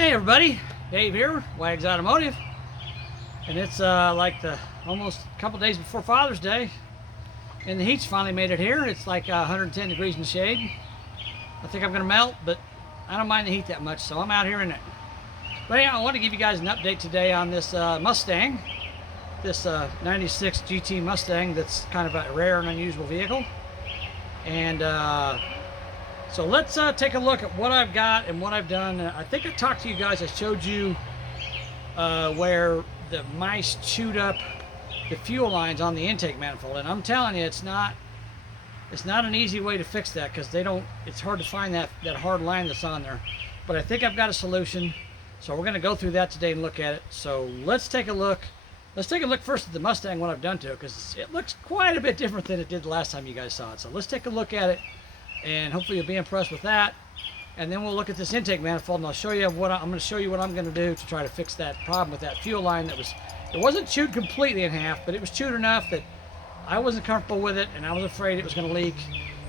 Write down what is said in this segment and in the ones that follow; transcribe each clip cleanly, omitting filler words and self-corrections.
Hey everybody, Dave here, Wags Automotive, and it's almost a couple days before Father's Day, and the heat's finally made it here. It's like 110 degrees in the shade. I think I'm gonna melt, but I don't mind the heat that much, so I'm out here in it. But anyhow, I want to give you guys an update today on this Mustang, this 96 GT Mustang that's kind of a rare and unusual vehicle. And so let's take a look at what I've got and what I've done. I think I talked to you guys, I showed you where the mice chewed up the fuel lines on the intake manifold, and I'm telling you, it's not an easy way to fix that, because it's hard to find that hard line that's on there. But I think I've got a solution, so we're going to go through that today and look at it. So let's take a look. Let's take a look first at the Mustang, what I've done to it, because it looks quite a bit different than it did the last time you guys saw it. So let's take a look at it, and hopefully you'll be impressed with that. And then we'll look at this intake manifold, and I'll show you I'm going to show you what I'm going to do to try to fix that problem with that fuel line it wasn't chewed completely in half, but it was chewed enough that I wasn't comfortable with it, and I was afraid it was going to leak.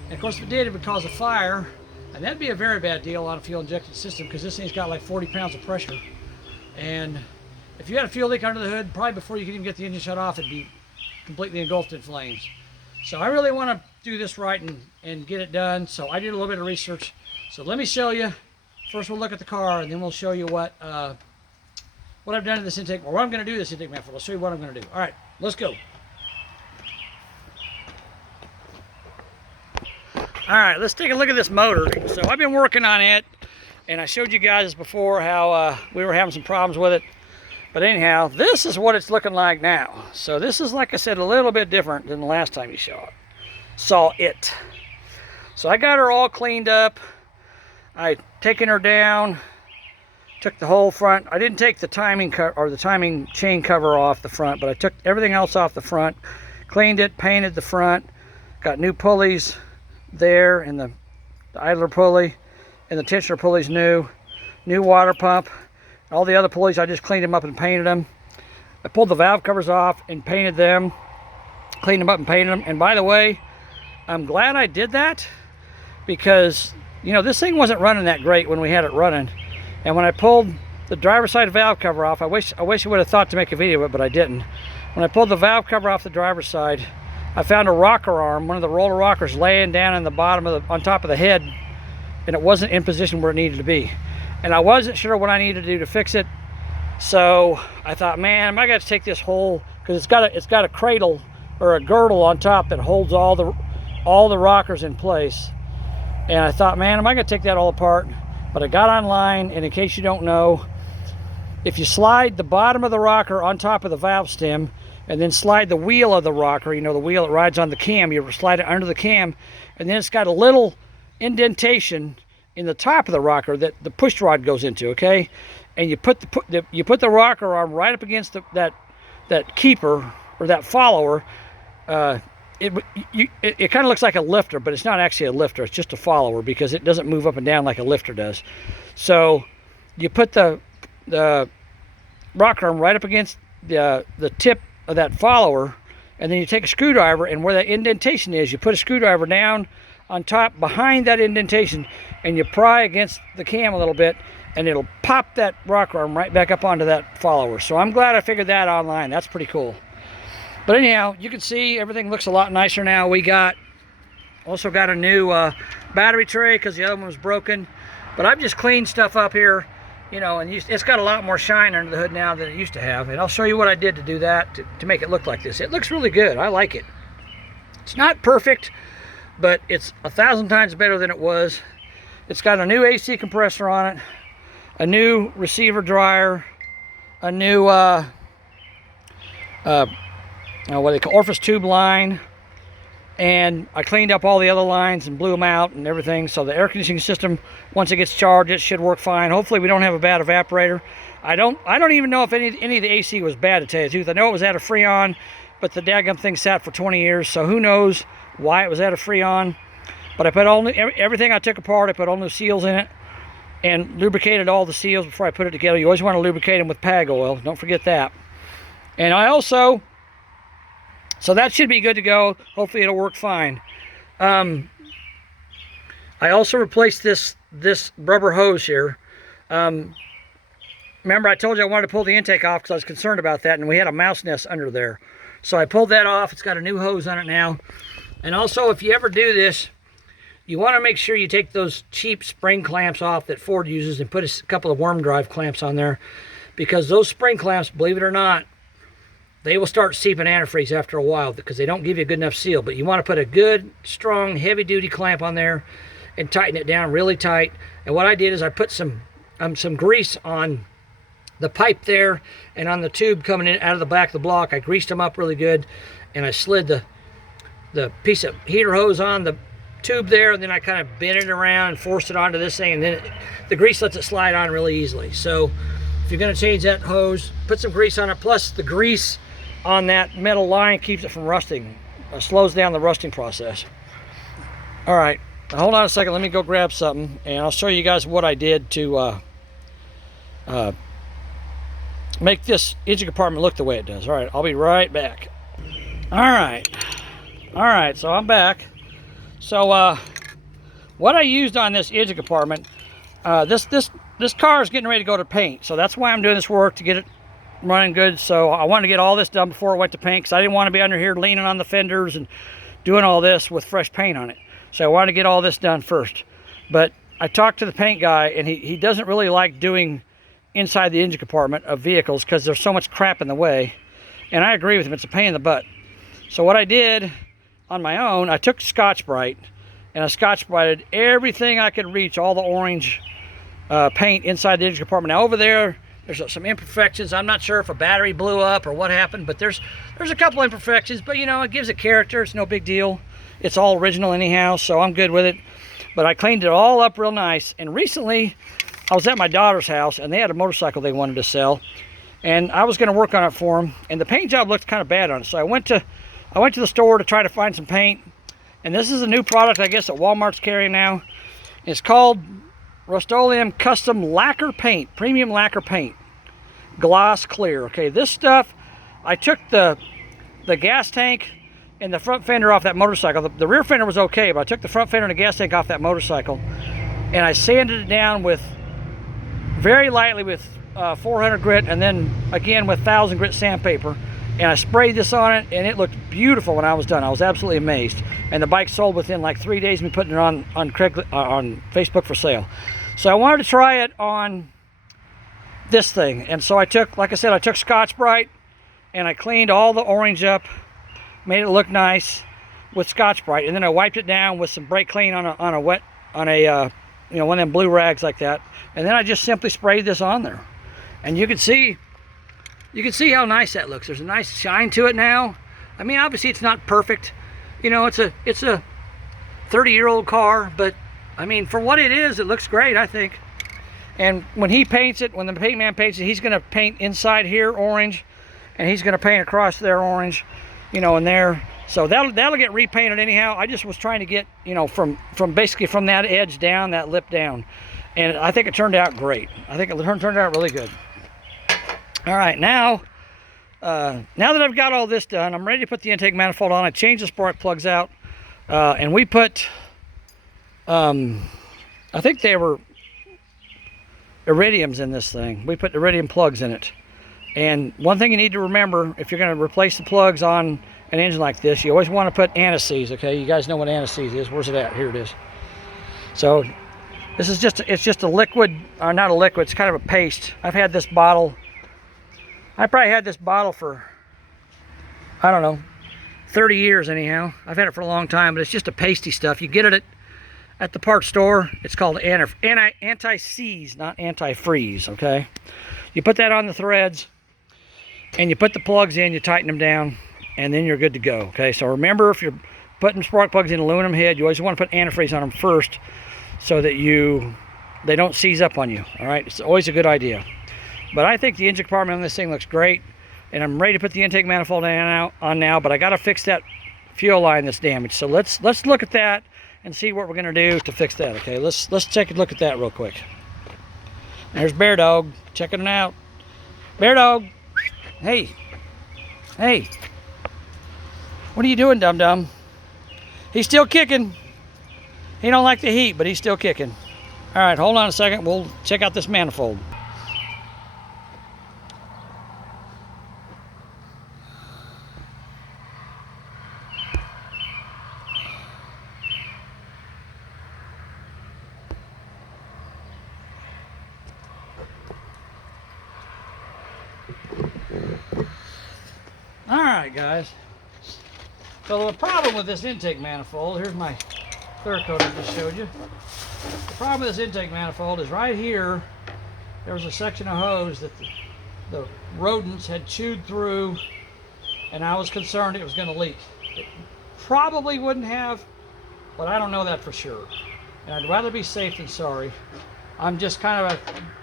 And of course, if it did, it would cause a fire, and that'd be a very bad deal on a fuel injection system, because this thing's got like 40 pounds of pressure. And if you had a fuel leak under the hood, probably before you could even get the engine shut off, it'd be completely engulfed in flames. So I really want to do this right and get it done. So I did a little bit of research. So let me show you. First we'll look at the car, and then we'll show you what I've done to this intake, or what I'm going to do to this intake manifold. I'll show you what I'm going to do. All right, let's go. All right, let's take a look at this motor. So I've been working on it, and I showed you guys before how we were having some problems with it. But anyhow, this is what it's looking like now. So this is, like I said, a little bit different than the last time you saw it. So I got her all cleaned up. I taken her down, took the whole front. I didn't take the timing chain cover off the front, but I took everything else off the front, cleaned it, painted the front, got new pulleys there, and the idler pulley and the tensioner pulleys new water pump. All the other pulleys, I just cleaned them up and painted them. I pulled the valve covers off and painted them, cleaned them up and painted them. And by the way, I'm glad I did that, because you know, this thing wasn't running that great when we had it running. And when I pulled the driver's side valve cover off, I wish I would have thought to make a video of it, but I didn't. When I pulled the valve cover off the driver's side, I found a rocker arm, one of the roller rockers, laying down in the bottom on top of the head, and it wasn't in position where it needed to be. And I wasn't sure what I needed to do to fix it. So I thought, man, am I going to take this whole, because it's got a cradle or a girdle on top that holds all the rockers in place. And I thought, man, am I going to take that all apart? But I got online, and in case you don't know, if you slide the bottom of the rocker on top of the valve stem, and then slide the wheel of the rocker, you know, the wheel that rides on the cam, you slide it under the cam, and then it's got a little indentation in the top of the rocker that the push rod goes into, okay? And you put the rocker arm right up against that keeper, or that follower. It kind of looks like a lifter, but it's not actually a lifter. It's just a follower, because it doesn't move up and down like a lifter does. So you put the rocker arm right up against the tip of that follower, and then you take a screwdriver, and where that indentation is, you put a screwdriver down on top behind that indentation, and you pry against the cam a little bit, and it'll pop that rocker arm right back up onto that follower. So I'm glad I figured that online. That's pretty cool. But anyhow, you can see everything looks a lot nicer now. We also got a new battery tray, because the other one was broken. But I've just cleaned stuff up here, you know, and it's got a lot more shine under the hood now than it used to have. And I'll show you what I did to do that, to make it look like this. It looks really good. I like it. It's not perfect, but it's 1,000 times better than it was. It's got a new AC compressor on it, a new receiver dryer, a new what they call orifice tube line, and I cleaned up all the other lines and blew them out and everything. So the air conditioning system, once it gets charged, it should work fine. Hopefully we don't have a bad evaporator. I don't even know if any of the AC was bad, to tell you the truth. I know it was out of Freon, but the daggum thing sat for 20 years, so who knows why it was out of Freon. But I put everything I took apart, I put all new seals in it, and lubricated all the seals before I put it together. You always want to lubricate them with PAG oil, don't forget that. And I also, so that should be good to go. Hopefully it'll work fine. I also replaced this rubber hose here. remember I told you I wanted to pull the intake off because I was concerned about that, and we had a mouse nest under there. So I pulled that off. It's got a new hose on it now. And also, if you ever do this, you want to make sure you take those cheap spring clamps off that Ford uses and put a couple of worm drive clamps on there, because those spring clamps, believe it or not, they will start seeping antifreeze after a while because they don't give you a good enough seal. But you want to put a good, strong, heavy-duty clamp on there and tighten it down really tight. And what I did is I put some grease on the pipe there and on the tube coming in out of the back of the block. I greased them up really good, and I slid the piece of heater hose on the tube there, and then I kind of bent it around and forced it onto this thing, and then the grease lets it slide on really easily. So if you're going to change that hose, put some grease on it. Plus the grease on that metal line keeps it from rusting, slows down the rusting process. All right, hold on a second, let me go grab something and I'll show you guys what I did to make this engine compartment look the way it does. All right, I'll be right back. All right, so I'm back. So what I used on this engine compartment, this car is getting ready to go to paint, so that's why I'm doing this work, to get it running good. So I wanted to get all this done before it went to paint, because I didn't want to be under here leaning on the fenders and doing all this with fresh paint on it. So I wanted to get all this done first. But I talked to the paint guy, and he doesn't really like doing inside the engine compartment of vehicles because there's so much crap in the way. And I agree with him, it's a pain in the butt. So what I did on my own, I took Scotch-Brite and I Scotch-Brited everything I could reach, all the orange paint inside the engine compartment. Now over there's some imperfections. I'm not sure if a battery blew up or what happened, but there's a couple imperfections, but you know, it gives it character. It's no big deal. It's all original anyhow, so I'm good with it. But I cleaned it all up real nice. And recently I was at my daughter's house and they had a motorcycle they wanted to sell, and I was going to work on it for them, and the paint job looked kind of bad on it. So I went to the store to try to find some paint, and this is a new product I guess that Walmart's carrying now. It's called Rust-Oleum Custom Lacquer Paint, Premium Lacquer Paint, Gloss Clear. Okay, this stuff, I took the gas tank and the front fender off that motorcycle. The rear fender was okay, but I took the front fender and the gas tank off that motorcycle, and I sanded it down with very lightly with 400 grit, and then again with 1000 grit sandpaper. And I sprayed this on it, and it looked beautiful when I was done. I was absolutely amazed. And the bike sold within like 3 days of me putting it on on Facebook for sale. So I wanted to try it on this thing. And so I took, like I said, I took Scotch-Brite and I cleaned all the orange up, made it look nice with Scotch-Brite, and then I wiped it down with some brake clean on a you know, one of them blue rags like that. And then I just simply sprayed this on there. And you can see how nice that looks. There's a nice shine to it now. I mean, obviously it's not perfect. You know, it's a 30-year-old car, but I mean, for what it is, it looks great, I think. And when he paints it, when the paint man paints it, he's going to paint inside here orange, and he's going to paint across there orange, you know, in there. So that'll get repainted anyhow. I just was trying to get, you know, from basically from that edge down, that lip down. And I think it turned out great. I think it turned out really good. All right, now that I've got all this done, I'm ready to put the intake manifold on. I changed the spark plugs out, and we put, I think they were iridiums in this thing. We put iridium plugs in it. And one thing you need to remember, if you're going to replace the plugs on an engine like this, you always want to put anti-seize, okay? You guys know what anti-seize is. Where's it at? Here it is. So this is it's just a liquid, or not a liquid, it's kind of a paste. I've had this bottle, I probably had this bottle for, I don't know, 30 years anyhow. I've had it for a long time, but it's just a pasty stuff. You get it at the parts store. It's called anti-seize, not anti-freeze, okay? You put that on the threads, and you put the plugs in, you tighten them down, and then you're good to go, okay? So remember, if you're putting spark plugs in aluminum head, you always want to put antifreeze on them first so that they don't seize up on you, all right? It's always a good idea. But I think the engine compartment on this thing looks great, and I'm ready to put the intake manifold on now, but I got to fix that fuel line that's damaged. So let's look at that and see what we're going to do to fix that, okay? Let's take a look at that real quick. There's Bear Dog, checking it out. Bear Dog, hey. What are you doing, dum-dum? He's still kicking. He don't like the heat, but he's still kicking. All right, hold on a second. We'll check out this manifold. right, guys. So the problem with this intake manifold, here's my clear coat I just showed you. The problem with this intake manifold is right here, there was a section of hose that the rodents had chewed through, and I was concerned it was going to leak. It probably wouldn't have, but I don't know that for sure. And I'd rather be safe than sorry. I'm just kind of a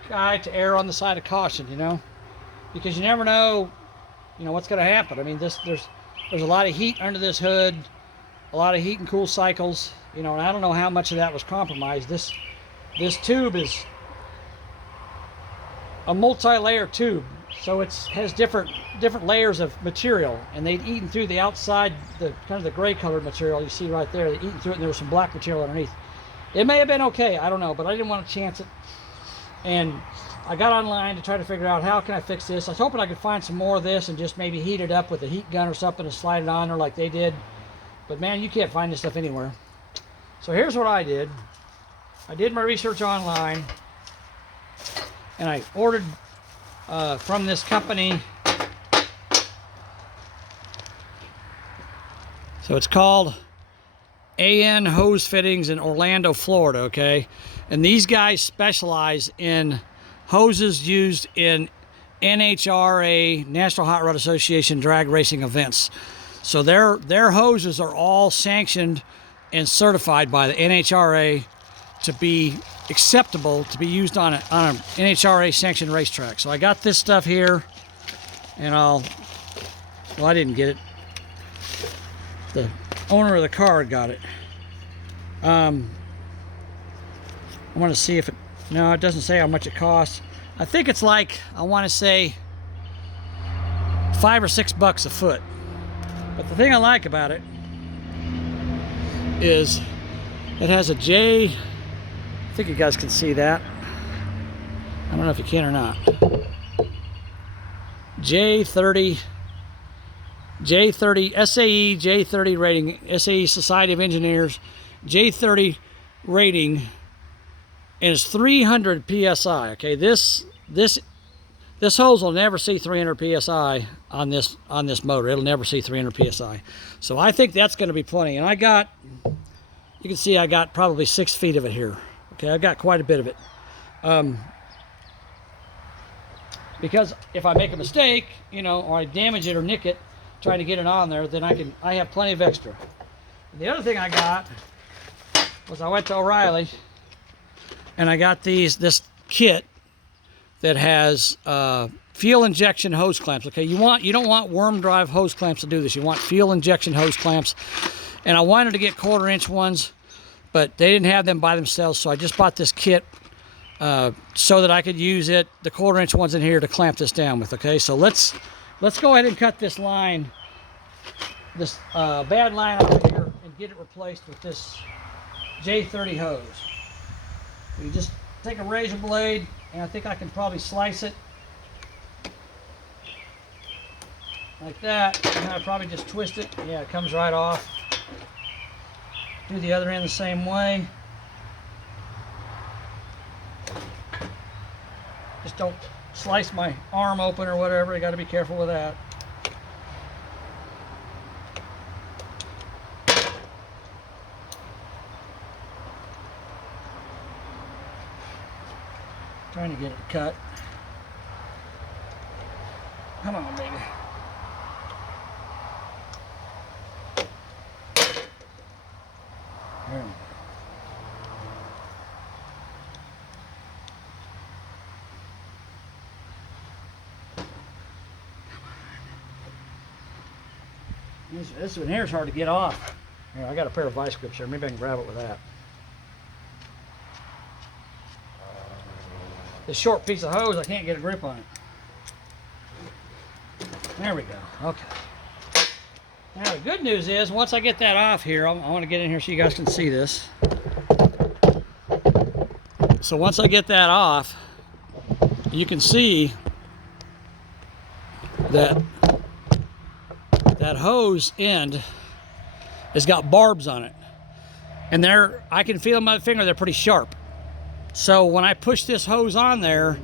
guy to err on the side of caution, you know, because you never know, you know, what's going to happen. I mean, there's a lot of heat under this hood, a lot of heat and cool cycles, you know, and I don't know how much of that was compromised. This tube is a multi-layer tube, so it has different layers of material, and they'd eaten through the outside, the kind of the gray colored material you see right there. They'd eaten through it, and there was some black material underneath. It may have been okay, I don't know, but I didn't want to chance it. And I got online to try to figure out how can I fix this. I was hoping I could find some more of this and just maybe heat it up with a heat gun or something and slide it on there like they did. But man, you can't find this stuff anywhere. So here's what I did. I did my research online, and I ordered from this company. So it's called AN Hose Fittings in Orlando, Florida, okay? And these guys specialize in hoses used in NHRA, National Hot Rod Association drag racing events. So their hoses are all sanctioned and certified by the NHRA to be acceptable to be used on an NHRA sanctioned racetrack. So I got this stuff here, and well, I didn't get it. The owner of the car got it. I want to see if no, it doesn't say how much it costs. I think it's like, I want to say $5 or $6 a foot. But the thing I like about it is it has a J, I think you guys can see that. I don't know if you can or not. J30 SAE J30 rating, SAE Society of Engineers J30 rating, and it's 300 psi. Okay, this hose will never see 300 psi on this motor. It'll never see 300 psi. So I think that's going to be plenty. And I got, you can see I got probably 6 feet of it here. Okay, I've got quite a bit of it. Because if I make a mistake, you know, or I damage it or nick it trying to get it on there, then I have plenty of extra. The other thing I got was I went to O'Reilly and I got this kit that has fuel injection hose clamps. Okay, you don't want worm drive hose clamps to do this. You want fuel injection hose clamps. And I wanted to get 1/4-inch ones, but they didn't have them by themselves, so I just bought this kit so that I could use it, the 1/4-inch ones in here, to clamp this down with. Okay, so let's go ahead and cut this line, this bad line out of here, and get it replaced with this J30 hose. You just take a razor blade, and I think I can probably slice it like that, and I probably just twist it. Yeah, it comes right off. Do the other end the same way. Just don't slice my arm open or whatever. You got to be careful with that. Trying to get it cut. Come on, baby. There we go. This one here is hard to get off. Here, I got a pair of vice grips here. Maybe I can grab it with that. This short piece of hose, I can't get a grip on it. There we go. Okay. Now the good news is, once I get that off here, I want to get in here so you guys can see this. So once I get that off, you can see that that hose end has got barbs on it, and I can feel them by the finger. They're pretty sharp. So when I push this hose on there,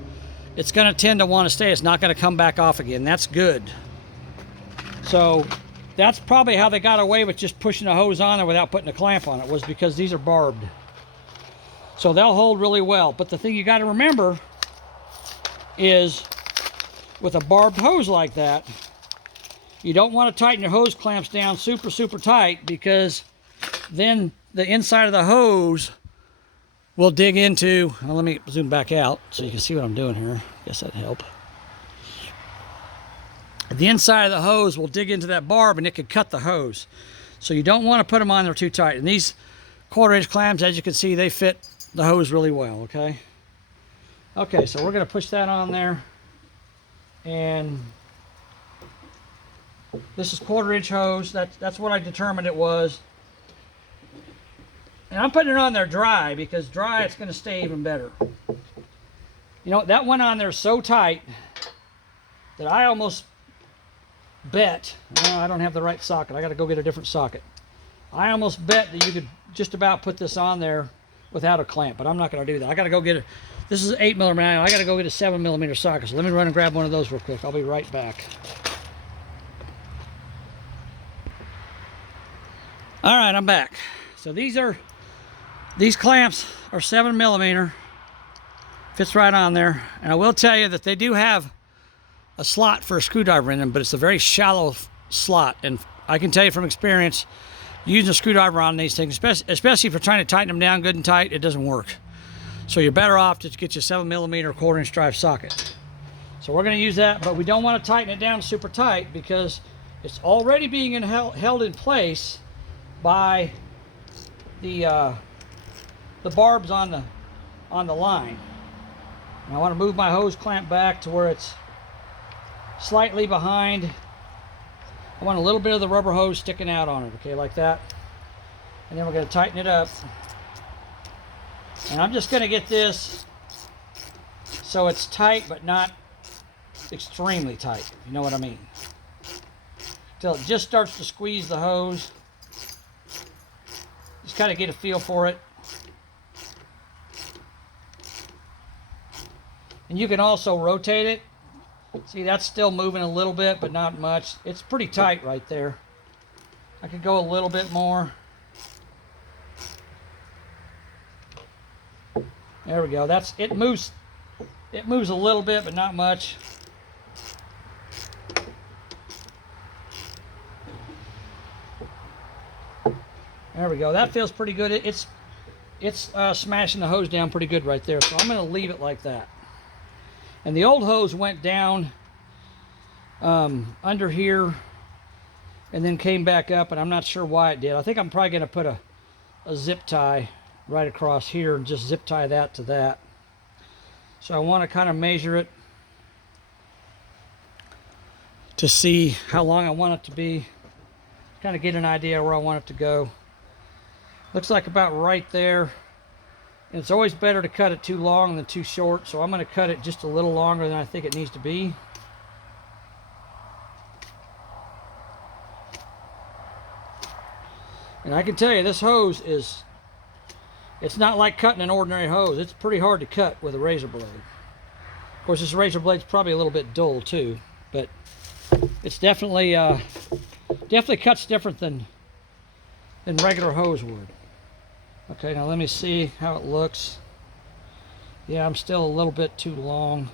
it's going to tend to want to stay. It's not going to come back off again. That's good. So that's probably how they got away with just pushing the hose on there without putting a clamp on it, was because these are barbed. So they'll hold really well. But the thing you got to remember is, with a barbed hose like that, you don't want to tighten your hose clamps down super, super tight, because then the inside of the hose will dig into, well, let me zoom back out so you can see what I'm doing here. Guess that'd help. The inside of the hose will dig into that barb and it could cut the hose. So you don't want to put them on there too tight. And these 1/4-inch clamps, as you can see, they fit the hose really well, okay? Okay, so we're going to push that on there. And this is 1/4-inch hose. That's what I determined it was. And I'm putting it on there dry, because dry it's going to stay even better. You know, that went on there so tight that I almost bet, oh, I don't have the right socket. I got to go get a different socket. I almost bet that you could just about put this on there without a clamp, but I'm not going to do that. I got to go get it. This is 8mm. I got to go get a 7mm socket. So let me run and grab one of those real quick. I'll be right back. All right, I'm back. So these clamps are 7mm. Fits right on there. And I will tell you that they do have a slot for a screwdriver in them, but it's a very shallow slot. And I can tell you from experience, using a screwdriver on these things, especially if you're trying to tighten them down good and tight, it doesn't work. So you're better off to get your 7mm 1/4-inch drive socket. So we're going to use that, but we don't want to tighten it down super tight, because it's already being held in place by the barbs on the line. And I want to move my hose clamp back to where it's slightly behind. I want a little bit of the rubber hose sticking out on it, okay, like that. And then we're going to tighten it up. And I'm just going to get this so it's tight, but not extremely tight. You know what I mean? Till it just starts to squeeze the hose. Just kind of get a feel for it. And you can also rotate it. See, that's still moving a little bit, but not much. It's pretty tight right there. I could go a little bit more. There we go. It moves a little bit, but not much. There we go. That feels pretty good. It's smashing the hose down pretty good right there. So I'm going to leave it like that. And the old hose went down under here and then came back up, and I'm not sure why it did. I think I'm probably going to put a zip tie right across here and just zip tie that to that. So I want to kind of measure it to see how long I want it to be, kind of get an idea where I want it to go. Looks like about right there. And it's always better to cut it too long than too short, so I'm going to cut it just a little longer than I think it needs to be. And I can tell you, this hose it's not like cutting an ordinary hose. It's pretty hard to cut with a razor blade. Of course, this razor blade's probably a little bit dull too, but it's definitely cuts different than regular hose would. Okay, now let me see how it looks. Yeah, I'm still a little bit too long.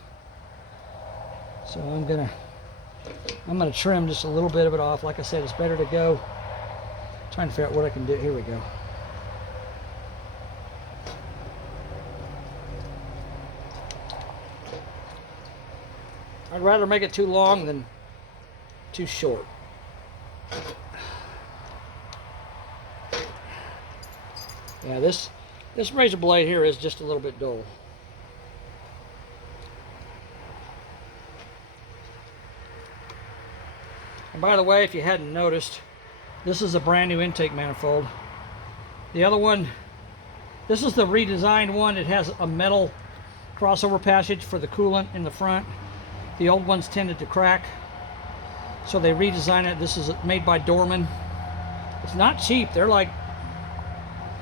So I'm gonna trim just a little bit of it off. Like I said, it's better to go. Trying to figure out what I can do. Here we go. I'd rather make it too long than too short. Yeah, this razor blade here is just a little bit dull. And by the way, if you hadn't noticed, this is a brand new intake manifold. The other one, this is the redesigned one. It has a metal crossover passage for the coolant in the front. The old ones tended to crack, so they redesigned it. This is made by Dorman. It's not cheap. They're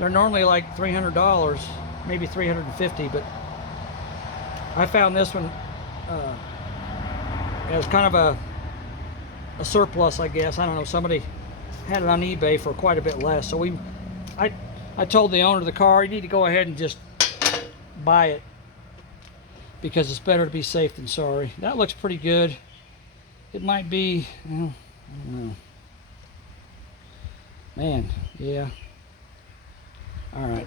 normally like $300, maybe $350, but I found this one as kind of a surplus, I guess. I don't know. Somebody had it on eBay for quite a bit less. So I told the owner of the car, you need to go ahead and just buy it, because it's better to be safe than sorry. That looks pretty good. It might be, I don't know. Man, yeah. All right.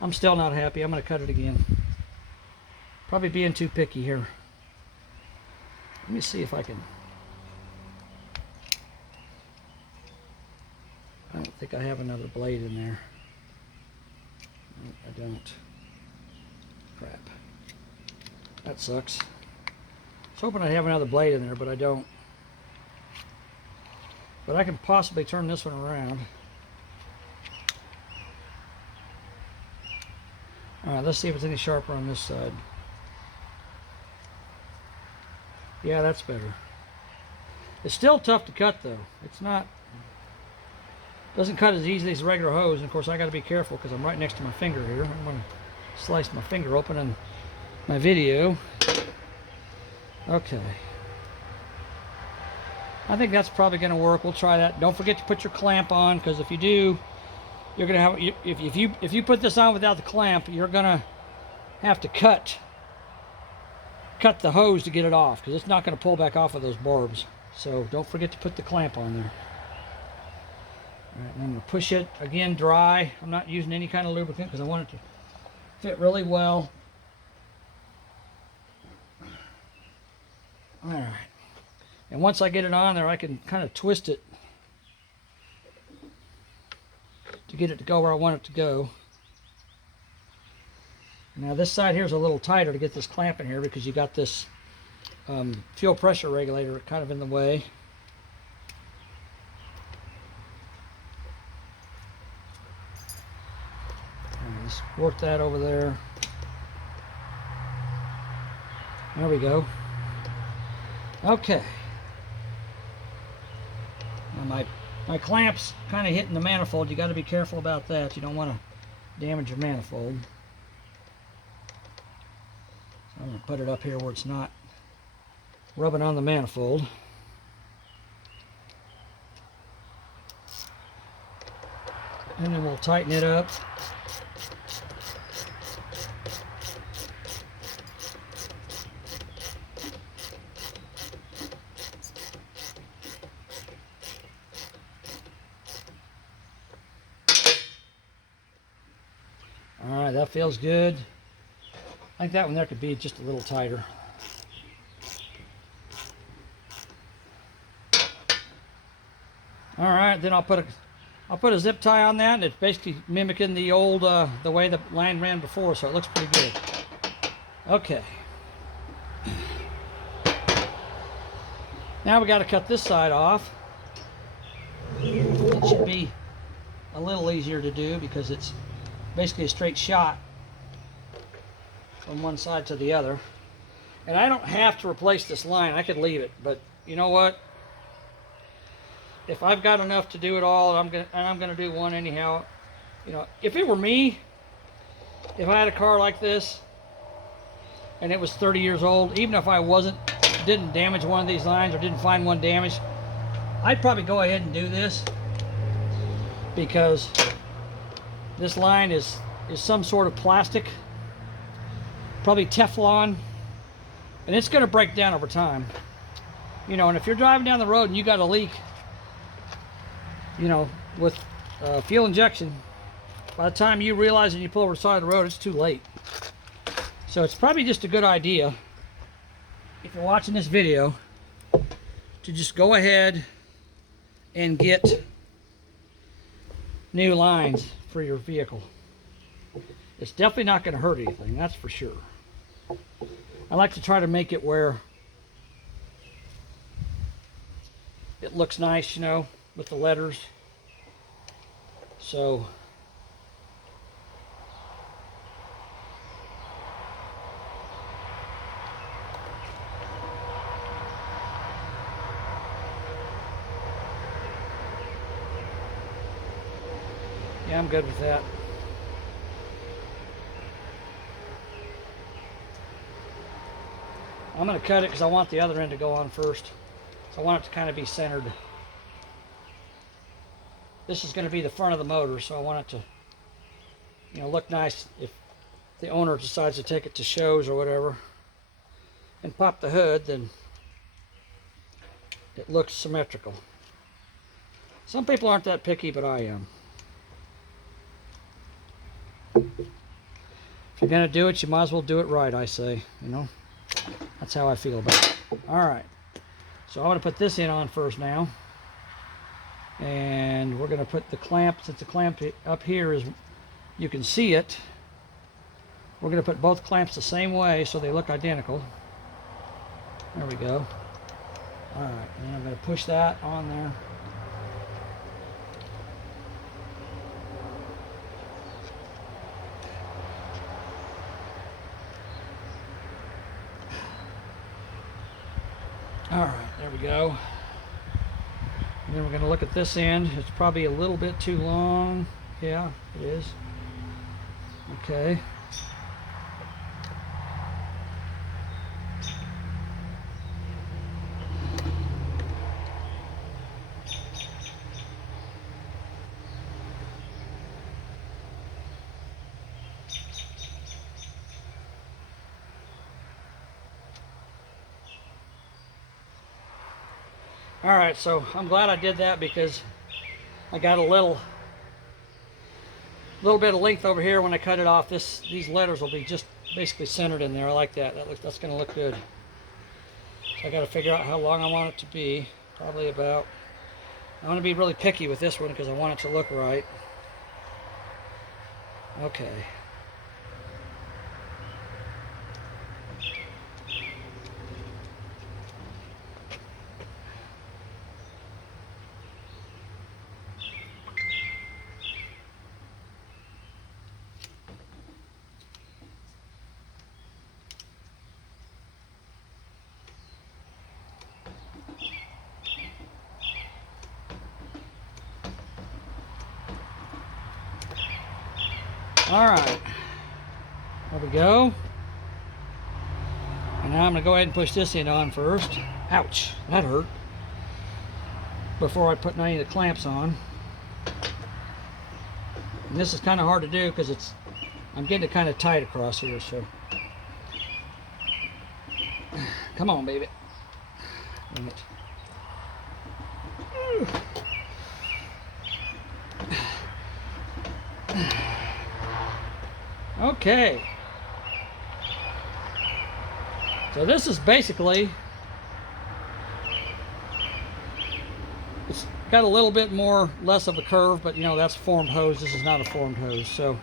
I'm still not happy. I'm going to cut it again. Probably being too picky here. Let me see if I can. I don't think I have another blade in there. No, I don't. Crap. That sucks. I was hoping I'd have another blade in there, but I don't. But I can possibly turn this one around. Alright, let's see if it's any sharper on this side. Yeah, that's better. It's still tough to cut though. It's not, doesn't cut as easily as a regular hose. And of course I got to be careful because I'm right next to my finger here. I'm going to slice my finger open on my video. Okay. I think that's probably going to work. We'll try that. Don't forget to put your clamp on, because if you do, you're going to have, if you put this on without the clamp, you're going to have to cut the hose to get it off, because it's not going to pull back off of those barbs. So don't forget to put the clamp on there. All right, and I'm going to push it again dry. I'm not using any kind of lubricant because I want it to fit really well. All right. And once I get it on there, I can kind of twist it to get it to go where I want it to go. Now this side here is a little tighter to get this clamp in here, because you got this fuel pressure regulator kind of in the way. Let's work that over there. There we go. Okay. Now my clamp's kind of hitting the manifold. You got to be careful about that. You don't want to damage your manifold. So I'm going to put it up here where it's not rubbing on the manifold. And then we'll tighten it up. Alright, that feels good. I think that one there could be just a little tighter. Alright, then I'll put a zip tie on that, and it's basically mimicking the old the way the line ran before, so it looks pretty good. Okay. Now we got to cut this side off. It should be a little easier to do because it's basically a straight shot from one side to the other. And I don't have to replace this line. I could leave it, but you know what? If I've got enough to do it all, and I'm gonna do one anyhow. You know, if it were me, if I had a car like this and it was 30 years old, even if I didn't damage one of these lines or didn't find one damaged, I'd probably go ahead and do this, because this line is some sort of plastic, probably Teflon, and it's going to break down over time. You know, and if you're driving down the road and you got a leak, you know, with fuel injection, by the time you realize and you pull over the side of the road, it's too late. So it's probably just a good idea, if you're watching this video, to just go ahead and get new lines for your vehicle. It's definitely not going to hurt anything, that's for sure. I like to try to make it where it looks nice, you know, with the letters. So yeah, I'm good with that. I'm going to cut it because I want the other end to go on first. So So I want it to kind of be centered. This is going to be the front of the motor, so I want it to, you know, look nice if the owner decides to take it to shows or whatever. And pop the hood, then it looks symmetrical. Some people aren't that picky, but I am. If you're going to do it, you might as well do it right, I say. You know, that's how I feel about it. All right. So I'm going to put this in on first now. And we're going to put the clamp, since the clamp up here is, you can see it. We're going to put both clamps the same way so they look identical. There we go. All right, and I'm going to push that on there. All right, there we go. And then we're going to look at this end. It's probably a little bit too long. Yeah, it is. Okay. All right, so I'm glad I did that because I got a little bit of length over here when I cut it off. These letters will be just basically centered in there. I like that. That's going to look good. So I got to figure out how long I want it to be. Probably about. I want to be really picky with this one because I want it to look right. Okay. All right, there we go. And now I'm gonna go ahead and push this end on first. Ouch, that hurt. Before I put any of the clamps on. And this is kind of hard to do because I'm getting it kind of tight across here, so. Come on, baby. Bring it. Okay. So this is basically, it's got a little bit more, less of a curve, but you know, that's formed hose. This is not a formed hose, so.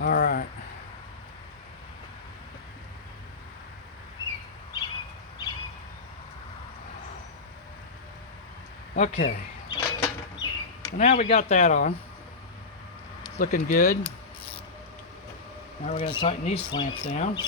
All right. Okay. So now we got that on. It's looking good. Now we're going to tighten these clamps down.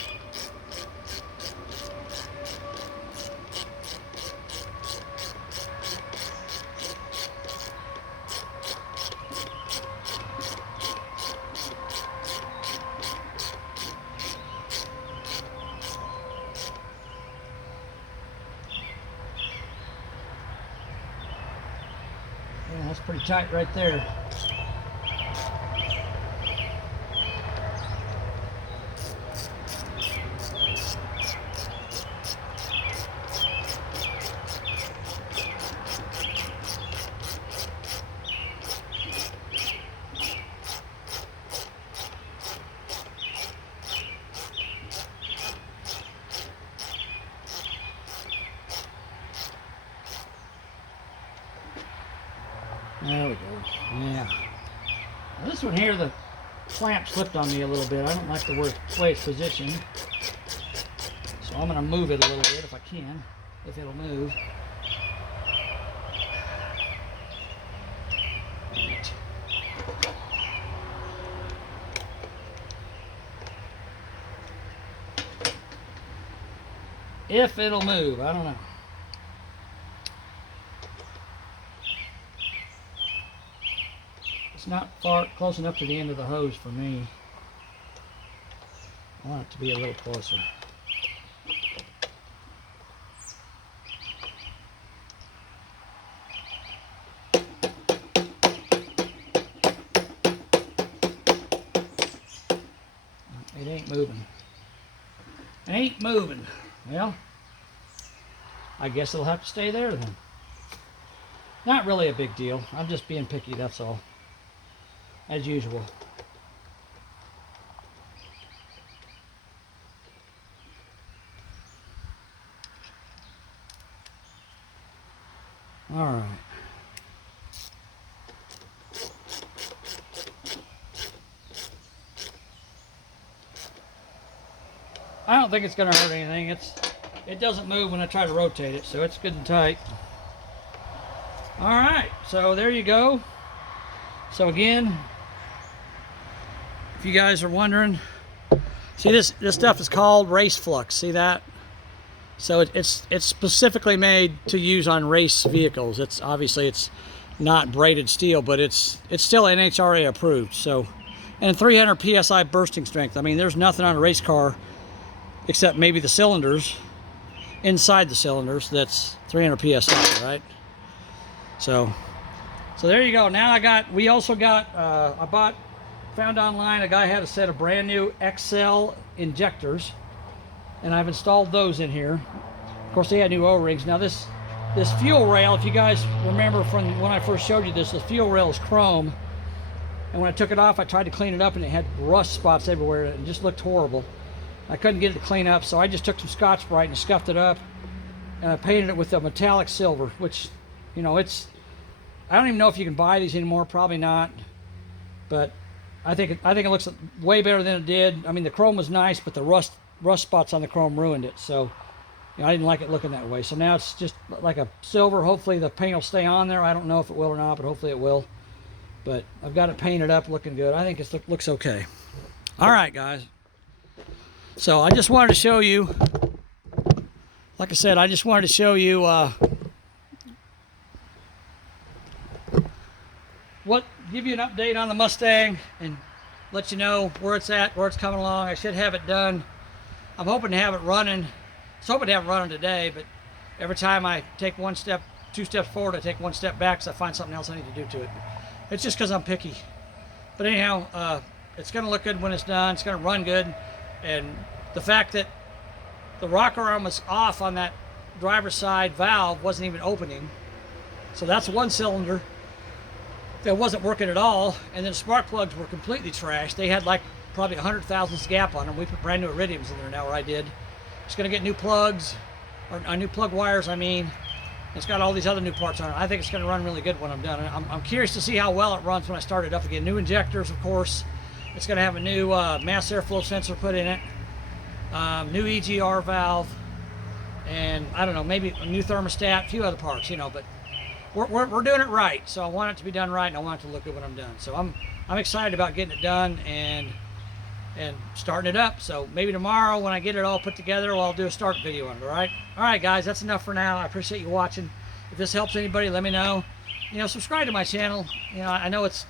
Yeah, that's pretty tight right there. There we go. Yeah. Now this one here, the clamp slipped on me a little bit. I don't like the way it's positioned. So I'm going to move it a little bit if I can, if it'll move. If it'll move, I don't know. It's not far close enough to the end of the hose for me. I want it to be a little closer. It ain't moving. It ain't moving. Well, I guess it'll have to stay there then. Not really a big deal. I'm just being picky, that's all. As usual. All right. I don't think it's going to hurt anything. It doesn't move when I try to rotate it, so it's good and tight. All right, so there you go. So again, if you guys are wondering, see this stuff is called race flux. See that? So it's specifically made to use on race vehicles. It's obviously it's not braided steel, but it's still NHRA approved. So, and 300 psi bursting strength. I mean, there's nothing on a race car except maybe the cylinders, inside the cylinders, that's 300 psi, right? So there you go. Now we also got, found online, a guy had a set of brand new XL injectors, and I've installed those in here. Of course, they had new O-rings. Now this fuel rail, if you guys remember from when I first showed you this, the fuel rail is chrome, and when I took it off, I tried to clean it up, and it had rust spots everywhere, and it just looked horrible. I couldn't get it to clean up, so I just took some Scotch-Brite and scuffed it up, and I painted it with a metallic silver, which, you know, I don't even know if you can buy these anymore, probably not, but I think it looks way better than it did. I mean, the chrome was nice, but the rust spots on the chrome ruined it, so you know, I didn't like it looking that way. So now it's just like a silver. Hopefully the paint will stay on there. I don't know if it will or not, but hopefully it will. But I've got it painted up, looking good. I think it looks okay. All right, guys. So I just wanted to show you, like I said, I just wanted to show you give you an update on the Mustang and let you know where it's at, where it's coming along. I should have it done. I'm hoping to have it running. I was hoping to have it running today, but every time I take one step, two steps forward, I take one step back because I find something else I need to do to it. It's just because I'm picky. But anyhow, it's going to look good when it's done. It's going to run good. And the fact that the rocker arm was off on that driver's side valve wasn't even opening. So that's one cylinder that wasn't working at all. And then spark plugs were completely trashed. They had like probably 100 thousandths gap on them. We put brand new iridiums in there now, or I did. It's going to get new plugs, or new plug wires, I mean. It's got all these other new parts on it. I think it's going to run really good when I'm done. I'm curious to see how well it runs when I start it up again. New injectors, of course. It's going to have a new mass airflow sensor put in it, new EGR valve, and I don't know, maybe a new thermostat, a few other parts, you know. But we're doing it right, so I want it to be done right, and I want it to look good when I'm done. So I'm excited about getting it done and starting it up. So maybe tomorrow when I get it all put together, I'll do a start video on it. All right, guys, that's enough for now. I appreciate you watching. If this helps anybody, let me know. You know, subscribe to my channel. You know, I know it's,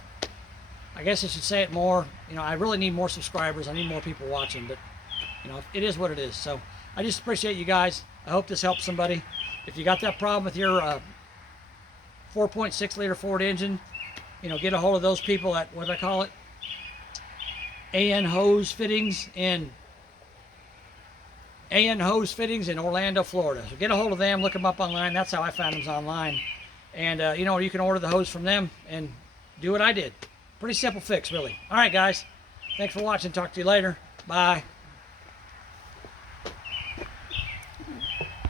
I guess I should say it more. You know, I really need more subscribers. I need more people watching, but you know, it is what it is. So I just appreciate you guys. I hope this helps somebody. If you got that problem with your 4.6 liter Ford engine, you know, get a hold of those people at, what do I call it? AN Hose Fittings in Orlando, Florida. So get a hold of them, look them up online. That's how I found them, online. And you know, you can order the hose from them and do what I did. Pretty simple fix, really. All right, guys. Thanks for watching. Talk to you later. Bye.